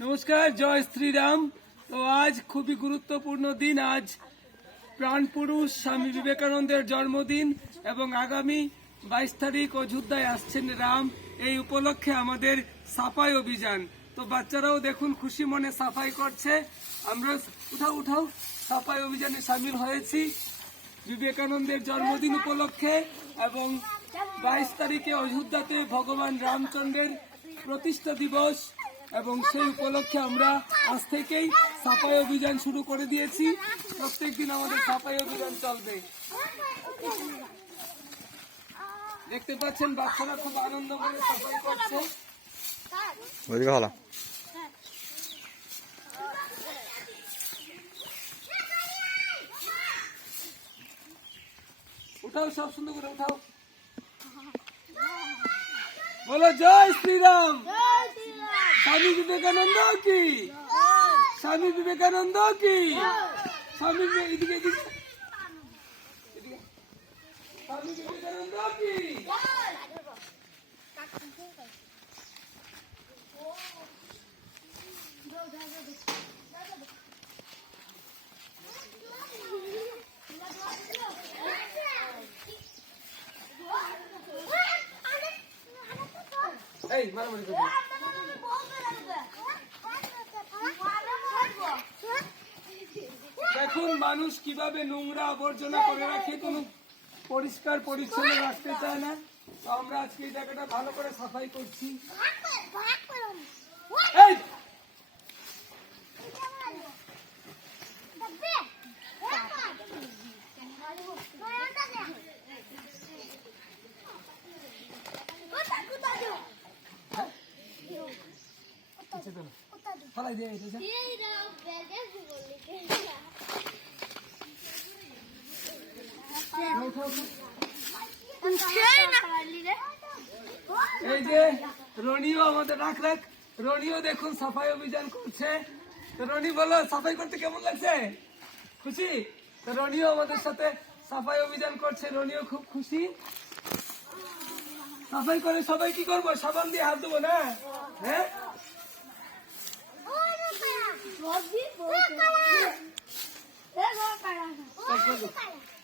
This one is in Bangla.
নমস্কার, জয় শ্রীরাম। তো আজ খুবই গুরুত্বপূর্ণ দিন। আজ প্রাণপুরুষ স্বামী বিবেকানন্দের জন্মদিন এবং আগামী বাইশ তারিখ অযোধ্যায় আসছেন রাম। এই উপলক্ষে আমাদের সাফাই অভিযান। তো বাচ্চারাও দেখুন, খুশি মনে সাফাই করছে। আমরা উঠাও উঠাও, সাফাই অভিযানে সামিল হয়েছি বিবেকানন্দের জন্মদিন উপলক্ষে এবং বাইশ তারিখে অযোধ্যাতে ভগবান রামচন্দ্রের প্রতিষ্ঠা দিবস এবং সেই উপলক্ষে আমরা আজ থেকেই সাফাই অভিযান শুরু করে দিয়েছি। প্রত্যেক দিন আমাদের সাফাই অভিযান চলবে। দেখতে পাচ্ছেন বাচ্চারা খুব আনন্দ করে সাফাই করছে। উঠাও সব সুন্দর করে উঠাও। বলো জয় শ্রীরাম। স্বামী বিবেকানন্দ কি? স্বামী বিবেকানন্দ কি? স্বামী এদিকে এদিকে। স্বামী বিবেকানন্দ কি? দেখুন, মানুষ কীভাবে নোংরা আবর্জনা করে রাখে, কোনো পরিষ্কার, পরিচ্ছন্ন রাখতে চায় না। তো আমরা আজকে এই জায়গাটা ভালো করে সাফাই করছি। ফালাই দিয়ে। এই যে, রনিও আমাদের, রাখ রাখ। রনিও দেখুন সাফাই অভিযান করছে। রনি বলো, সাফাই করতে কেমন লাগছে? খুশি? রনিও আমাদের সাথে সাফাই অভিযান করছে, রনিও খুব খুশি। সাফাই করে সবাই কি করব? সাবান দিয়ে হাত দেবো না? হ্যাঁ? 我要改了，来，给我改了。